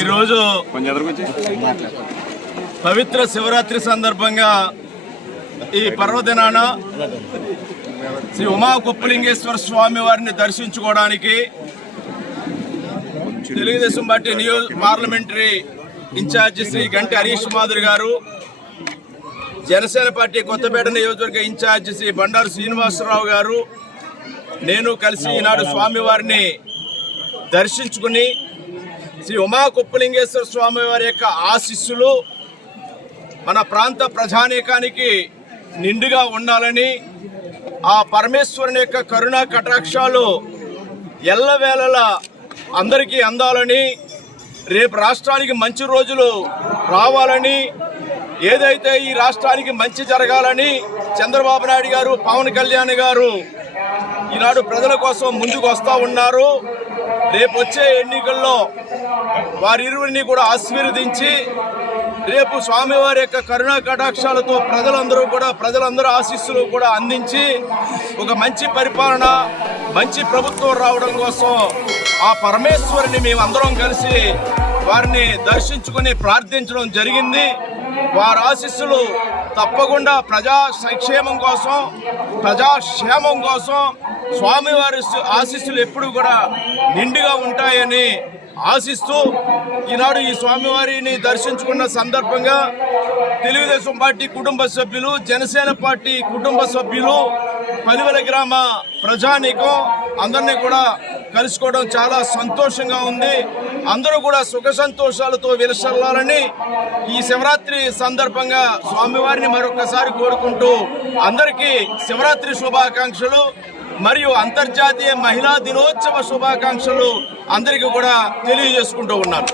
ఈరోజు పవిత్ర శివరాత్రి సందర్భంగా ఈ పర్వదినాన శ్రీ ఉమా కుప్పలింగేశ్వర స్వామి వారిని దర్శించుకోవడానికి Telugu Desam party parliamentary incharge Shri Ganti Harish Madhuri గారు, జనసేన పార్టీ కొత్తపేట నియోజకవర్గ ఇన్ఛార్జి శ్రీ బండారు శ్రీనివాసరావు గారు, నేను కలిసి ఈనాడు స్వామివారిని దర్శించుకుని శ్రీ ఉమా కుప్పలింగేశ్వర స్వామి వారి యొక్క ఆశీస్సులు మన ప్రాంత ప్రజానీకానికి నిండుగా ఉండాలని, ఆ పరమేశ్వరుని యొక్క కరుణా కటాక్షాలు ఎల్లవేళలా అందరికీ అందాలని, రేపు రాష్ట్రానికి మంచి రోజులు రావాలని, ఏదైతే ఈ రాష్ట్రానికి మంచి జరగాలని చంద్రబాబు నాయుడు గారు, పవన్ కళ్యాణ్ గారు ఈనాడు ప్రజల కోసం ముందుకు వస్తూ ఉన్నారు. రేపు వచ్చే ఎన్నికల్లో వారిరువురిని కూడా ఆశీర్వదించి రేపు స్వామివారి యొక్క కరుణా కటాక్షాలతో ప్రజలందరూ ఆశీస్సులు కూడా అందించి ఒక మంచి పరిపాలన, మంచి ప్రభుత్వం రావడం కోసం ఆ పరమేశ్వరుని మేమందరం కలిసి వారిని దర్శించుకుని ప్రార్థించడం జరిగింది. వారి ఆశీస్సులు తప్పకుండా ప్రజా సంక్షేమం కోసం, ప్రజాక్షేమం కోసం స్వామివారి ఆశీస్సులు ఎప్పుడు కూడా నిండుగా ఉంటాయని ఆశిస్తూ ఈనాడు ఈ స్వామివారిని దర్శించుకున్న సందర్భంగా తెలుగుదేశం పార్టీ కుటుంబ సభ్యులు, జనసేన పార్టీ కుటుంబ సభ్యులు, పలివెల గ్రామ ప్రజానీకం అందరినీ కూడా కలుసుకోవడం చాలా సంతోషంగా ఉంది. అందరూ కూడా సుఖ సంతోషాలతో విలసల్లాలని ఈ శివరాత్రి సందర్భంగా స్వామివారిని మరొకసారి కోరుకుంటూ అందరికీ శివరాత్రి శుభాకాంక్షలు మరియు అంతర్జాతీయ మహిళా దినోత్సవ శుభాకాంక్షలు అందరికీ కూడా తెలియజేసుకుంటూ ఉన్నారు.